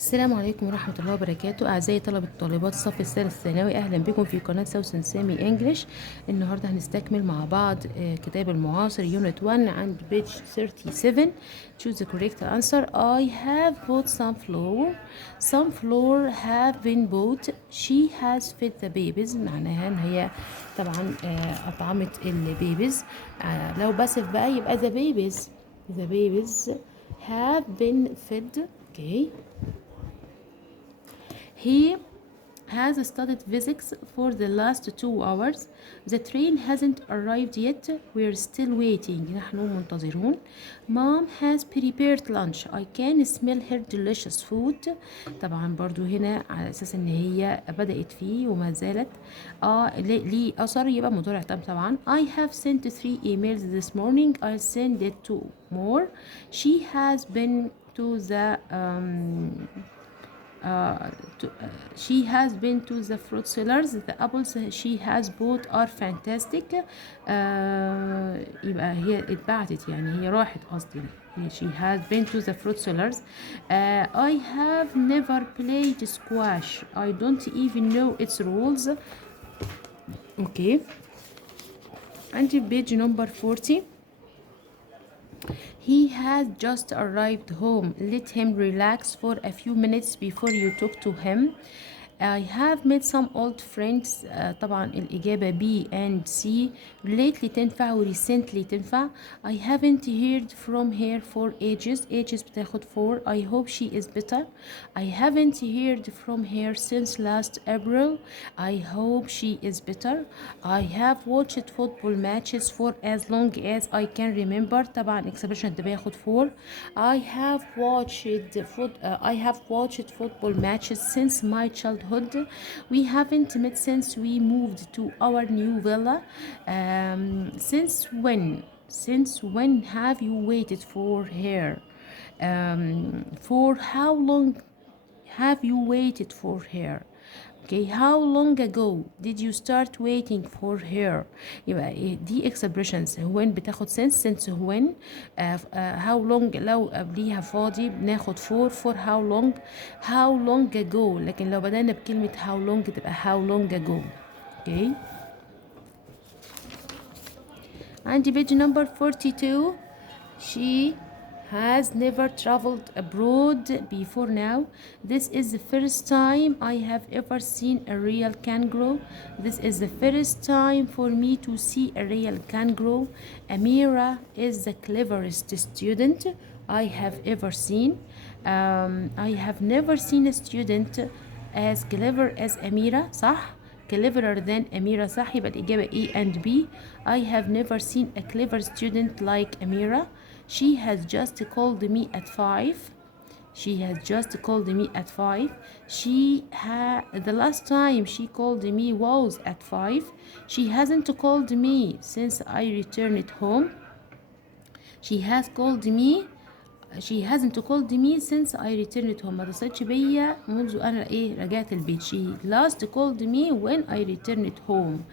السلام عليكم ورحمة الله وبركاته. أعزائي طلبة طالبات الصف الثالث الثانوي، أهلا بكم في قناة سوسن سامي انجلش. النهاردة هنستكمل مع بعض كتاب المعاصر يونت 1 عند بيج 37. Choose the correct answer. I have bought some flour. Some flour have been bought. She has fed the babies. معناها إن هي طبعا أطعمت البيبيز. لو بسف بقى يبقى the babies have been fed. Okay. He has studied physics for the last 2 hours. The train hasn't arrived yet. We're still waiting. نحن منتظرون. Mom has prepared lunch. I can smell her delicious food. طبعا برضو هنا على أساس إن هي بدأت فيه وما زالت ليه أثر يبقى مضارع تام طبعا. I have sent 3 emails this morning. I'll send it 2 more. She has been to the she has been to the fruit sellers. The apples she has bought are fantastic. يبقى هي اتبعتت يعني هي راحت قصدي. She has been to the fruit sellers. I have never played squash. I don't even know its rules. Okay. عندي page number 40. He has just arrived home. Let him relax for a few minutes before you talk to him. I have met some old friends. طبعا الإجابة B and C. Lately تنفع و recently تنفع. I haven't heard from her for ages. Ages بتاخد for. I hope she is better. I haven't heard from her since last April. I hope she is better. I have watched football matches for as long as I can remember. طبعا expression ده بياخد for. I have watched football matches since my childhood. We haven't met since we moved to our new villa. Since when have you waited for her? For how long have you waited for her? Okay, how long ago did you start waiting for her? يبقى دي expressions. when بتاخد since when. how long لو قبليها فاضي بناخد for how long ago. لكن لو بدأنا بكلمة how long تبقى how long ago. Okay. عندي page number 42. She has never traveled abroad before now. This is the first time I have ever seen a real kangaroo. This is the first time for me to see a real kangaroo. Amira is the cleverest student I have ever seen. I have never seen a student as clever as Amira. صح؟ cleverer than Amira. صح، يبقى الإجابة A and B. I have never seen a clever student like Amira. She has just called me at 5. She has just called me at 5. The last time she called me was at 5. She hasn't called me since I returned home. She hasn't called me since I returned home. ما اتصلتش بيا منذ أنا رجعت البيت. She last called me when I returned home.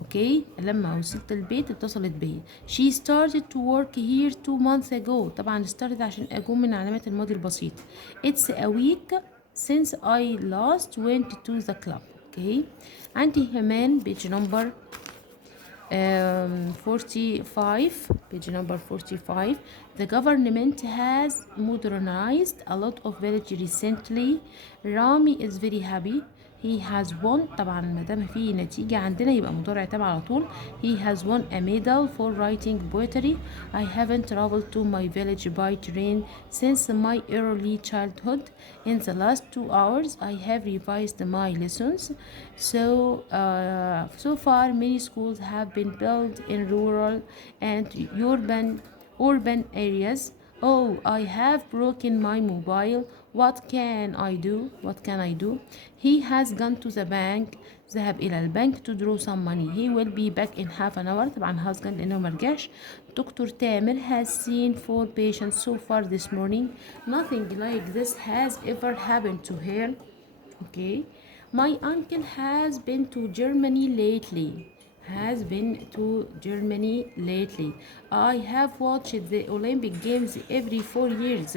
اوكي، لما وصلت البيت اتصلت بيا. She started to work here 2 months ago. طبعا started عشان ago من علامات الماضي البسيط. It's a week since I last went to the club. اوكي، عندي كمان page number 45. page number 45. The government has modernized a lot of villages recently. Rami is very happy. He has won. طبعا ما دام في نتيجة عندنا يبقى مضارع تام على طول. He has won a medal for writing poetry. I haven't traveled to my village by train since my early childhood. In the last 2 hours I have revised my lessons. So far many schools have been built in rural and urban areas. Oh, I have broken my mobile. What can I do? He has gone to the bank. ذهب إلى البنك to draw some money. He will be back in half an hour. طبعا has gone لأنه مرجعش. دكتور تامر has seen 4 patients so far this morning. Nothing like this has ever happened to her. Okay. My uncle has been to Germany lately. I have watched the Olympic Games every 4 years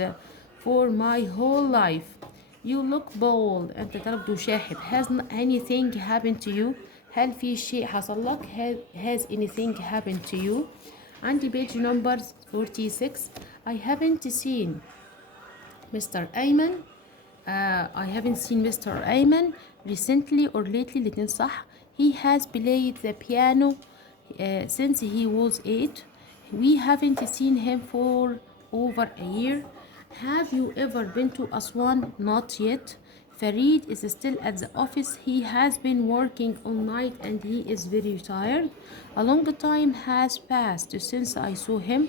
for my whole life. You look bold. أنت تبدو شاحب. Has anything happened to you? هل في شيء حصل لك؟ Has anything happened to you? عندي page number 46. I haven't seen Mr. Ayman. I haven't seen Mr. Ayman recently or lately. الاتنين صح. He has played the piano since he was 8. We haven't seen him for over a year. Have you ever been to Aswan? Not yet. Farid is still at the office. He has been working all night and he is very tired. A long time has passed since I saw him.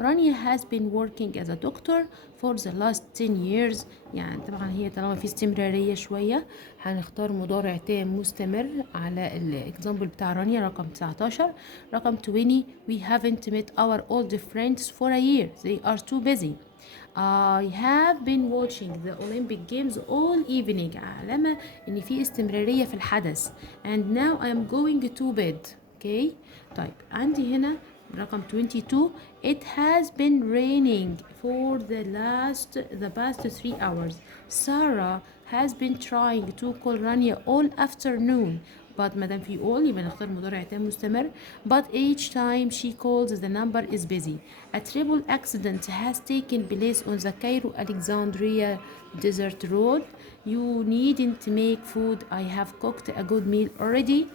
Rania has been working as a doctor for the last 10 years. يعني طبعا هي طالما في استمرارية شوية هنختار مضارع تام مستمر على الاكزامبل بتاع رانيا رقم 19. رقم 20. We haven't met our old friends for a year. They are too busy. I have been watching the Olympic Games all evening. علامة إن في استمرارية في الحدث. And now I am going to bed. Okay. طيب عندي هنا رقم 22. It has been raining for the past 3 hours. Sarah has been trying to call Rania all afternoon. But مادام في all يبقى نختار مضارع تام مستمر. But each time she calls the number is busy. A triple accident has taken place on the Cairo Alexandria Desert Road. You needn't make food. I have cooked a good meal already.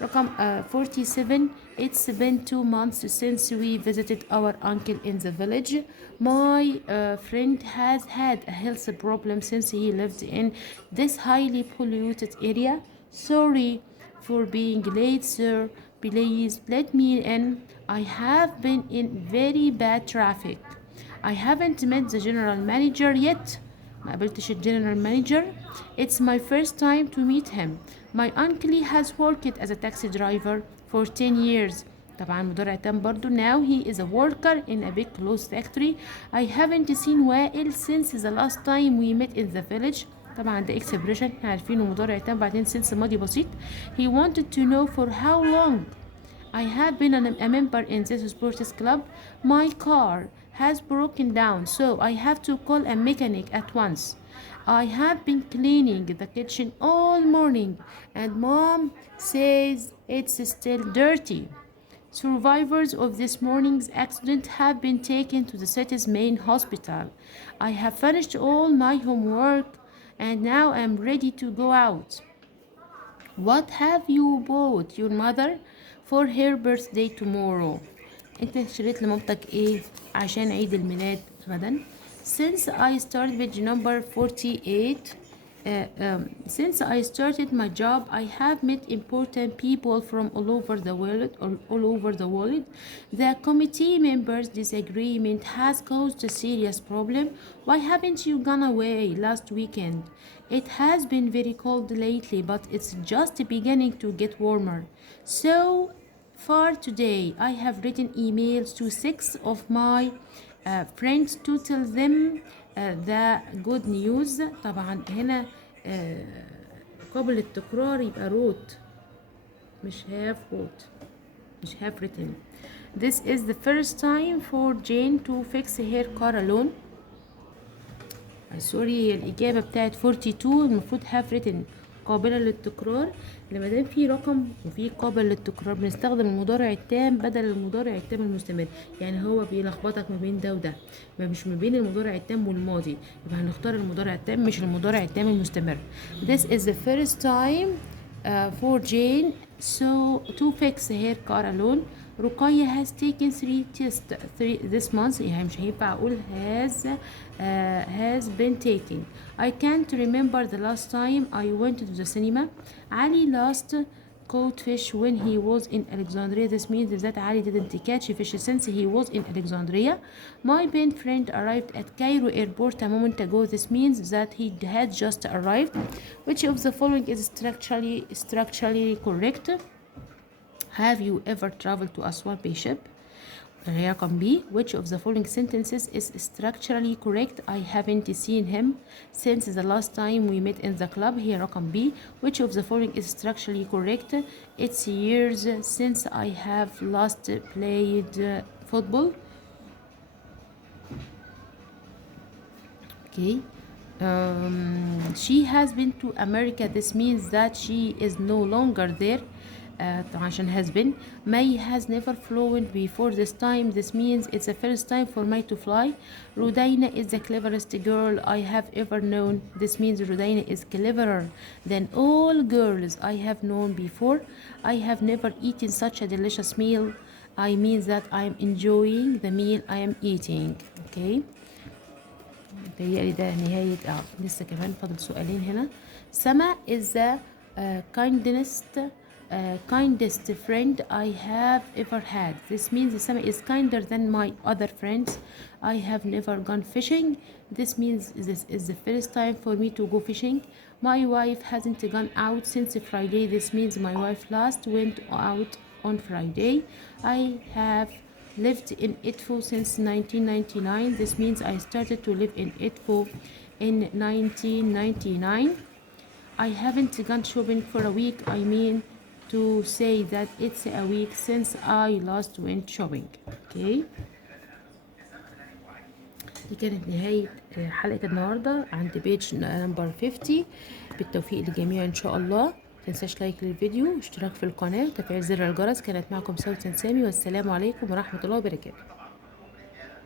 رقم 47. It's been 2 months since we visited our uncle in the village. My friend has had a health problem since he lived in this highly polluted area. Sorry for being late, sir. Please let me in. I have been in very bad traffic. I haven't met the general manager yet. ما قابلتش الجنرال مانجر. It's my first time to meet him. My uncle has worked as a taxi driver for 10 years. طبعا مضارع تام برضو. Now he is a worker in a big clothes factory. I haven't seen وائل since the last time we met in the village. طبعا ده expression احنا عارفينه مضارع تام بعدين since ماضي بسيط. He wanted to know for how long. I have been a member in this sports club. My car has broken down, so I have to call a mechanic at once. I have been cleaning the kitchen all morning, and Mom says it's still dirty. Survivors of this morning's accident have been taken to the city's main hospital. I have finished all my homework, and now I'm ready to go out. What have you bought your mother for her birthday tomorrow? انت شريت لمامتك ايه عشان عيد الميلاد غدا؟ Since I started page number 48. Since I started my job, I have met important people from all over the world. The committee members' disagreement has caused a serious problem. Why haven't you gone away last weekend? It has been very cold lately, but it's just beginning to get warmer. So far today, I have written emails to 6 of my friends to tell them the good news. طبعا هنا قبل التكرار يبقى wrote مش have written. This is the first time for Jane to fix her car alone. سوري، هي الإجابة بتاعت 42 المفروض have written قابلة للتكرار. لما دام في رقم وفي قابل للتكرار بنستخدم المضارع التام بدل المضارع التام المستمر. يعني هو بيلخبطك ما بين ده وده، مش ما بين المضارع التام والماضي، يبقى هنختار المضارع التام مش المضارع التام المستمر. This is the first time for Jane to fix her car alone. رقية has taken 3 tests this month. يعني مش هينفع أقول has been taking. I can't remember the last time I went to the cinema. Ali last caught fish when he was in Alexandria. This means that Ali didn't catch fish since he was in Alexandria. My best friend arrived at Cairo airport a moment ago. This means that he had just arrived. Which of the following is structurally correct? Have you ever traveled to Aswan by ship? رقم B. Which of the following sentences is structurally correct? I haven't seen him since the last time we met in the club. هي رقم B. Which of the following is structurally correct? It's years since I have last played football. Okay. She has been to America. This means that she is no longer there. طبعا عشان has been. May has never flown before this time. This means it's the first time for May to fly. Rudaina is the cleverest girl I have ever known. This means Rudaina is cleverer than all girls I have known before. I have never eaten such a delicious meal. I mean that I'm enjoying the meal I am eating. Okay. متهيألي ده نهاية لسه كمان فاضل سؤالين هنا. سما is the kindest friend I have ever had. This means Sama is kinder than my other friends. I have never gone fishing. This means this is the first time for me to go fishing. My wife hasn't gone out since Friday. This means my wife last went out on Friday. I have lived in Edfu since 1999. This means I started to live in Edfu in 1999. I haven't gone shopping for a week. I mean to say that it's a week since I last went shopping. Okay. دي كانت نهاية حلقة النهاردة عند بيج نمبر 50. بالتوفيق للجميع إن شاء الله. متنساش لايك للفيديو واشتراك في القناة وتفعيل زر الجرس. كانت معكم سوسن سامي، والسلام عليكم ورحمة الله وبركاته.